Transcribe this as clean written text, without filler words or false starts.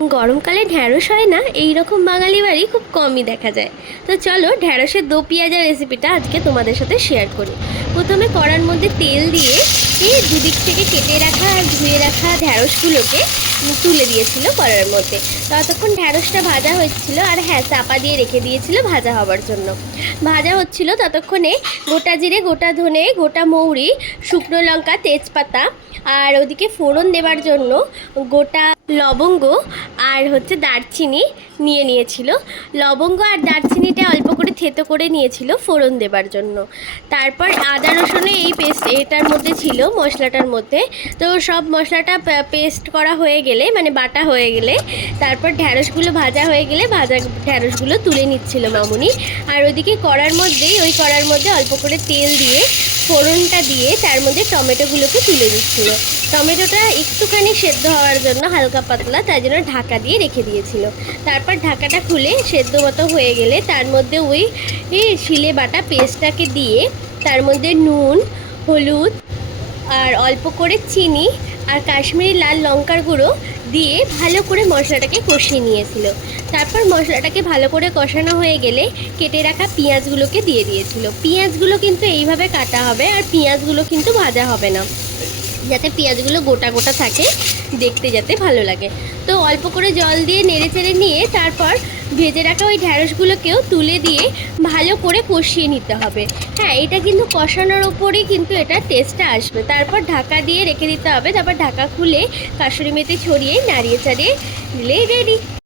গরমকালে ঢ্যাঁড়স হয় না এই রকম বাঙালি বাড়ি খুব কমই দেখা যায়। তো চলো ঢ্যাঁড়সের দো পেঁয়াজা রেসিপিটা আজকে তোমাদের সাথে শেয়ার করি। প্রথমে কড়ার মধ্যে তেল দিয়ে দুদিক থেকে কেটে রাখা আর ধুয়ে রাখা ঢ্যাঁড়সগুলোকে তুলে দিয়েছিল কড়ার মধ্যে। ততক্ষণ ঢ্যাঁড়সটা ভাজা হচ্ছিল, আর হ্যাঁ, চাপা দিয়ে রেখে দিয়েছিল ভাজা হবার জন্য। ভাজা হচ্ছিল ততক্ষণে গোটা জিরে, গোটা ধনে, গোটা মৌরি, শুকনো লঙ্কা, তেজপাতা, আর ওদিকে ফোড়ন দেবার জন্য গোটা লবঙ্গ আর দারচিনি নিয়েছিল। লবঙ্গ আর দারচিনিটা অল্প করে থেতো করে নিয়েছিল ফোড়ন দেবার জন্য। তারপর আদা রসুনের এই পেস্ট এটার মধ্যে ছিল, মশলাটার মধ্যে। তো সব মশলাটা পেস্ট করা হয়ে গেলে, মানে বাটা হয়ে গেলে, তারপর ঢ্যাঁড়সগুলো ভাজা হয়ে গেলে ভাজা ঢ্যাঁড়সগুলো তুলে নিচ্ছিল মামুনি। আর ওইদিকে কড়ার মধ্যে অল্প করে তেল দিয়ে ফোড়নটা দিয়ে তার মধ্যে টমেটোগুলোকে তুলে দিচ্ছিল। টমেটোটা একটুখানি সেদ্ধ হওয়ার জন্য হালকা পাতলা, তাই জন্য ঢাকা দিয়ে রেখে দিয়েছিল। তারপর ঢাকাটা খুলে সেদ্ধ মতো হয়ে গেলে তার মধ্যে ওই শিলে বাটা পেস্টটাকে দিয়ে তার মধ্যে নুন, হলুদ আর অল্প করে চিনি আর কাশ্মীরি লাল লঙ্কার গুঁড়ো দিয়ে ভালো করে মশলাটাকে কষিয়ে নিয়েছিল। তারপর মশলাটাকে ভালো করে কষানো হয়ে গেলে কেটে রাখা পেঁয়াজগুলোকে দিয়ে দিয়েছিল। পেঁয়াজগুলো কিন্তু এইভাবে কাটা হবে, আর পেঁয়াজগুলো কিন্তু ভাজা হবে না, যাতে পেঁয়াজগুলো গোটা গোটা থাকে, দেখতে যাতে ভালো লাগে। তো অল্প করে জল দিয়ে নেড়ে চেড়ে নিয়ে তারপর ভেজে রাখা ওই ঢ্যাঁড়সগুলোকেও তুলে দিয়ে ভালো করে কষিয়ে নিতে হবে। হ্যাঁ, এটা কিন্তু কষানোর ওপরেই কিন্তু এটা টেস্টটা আসবে। তারপর ঢাকা দিয়ে রেখে দিতে হবে। তারপর ঢাকা খুলে কাসুরি মেথি ছড়িয়ে নাড়িয়ে চাড়িয়ে দিলেই রেডি।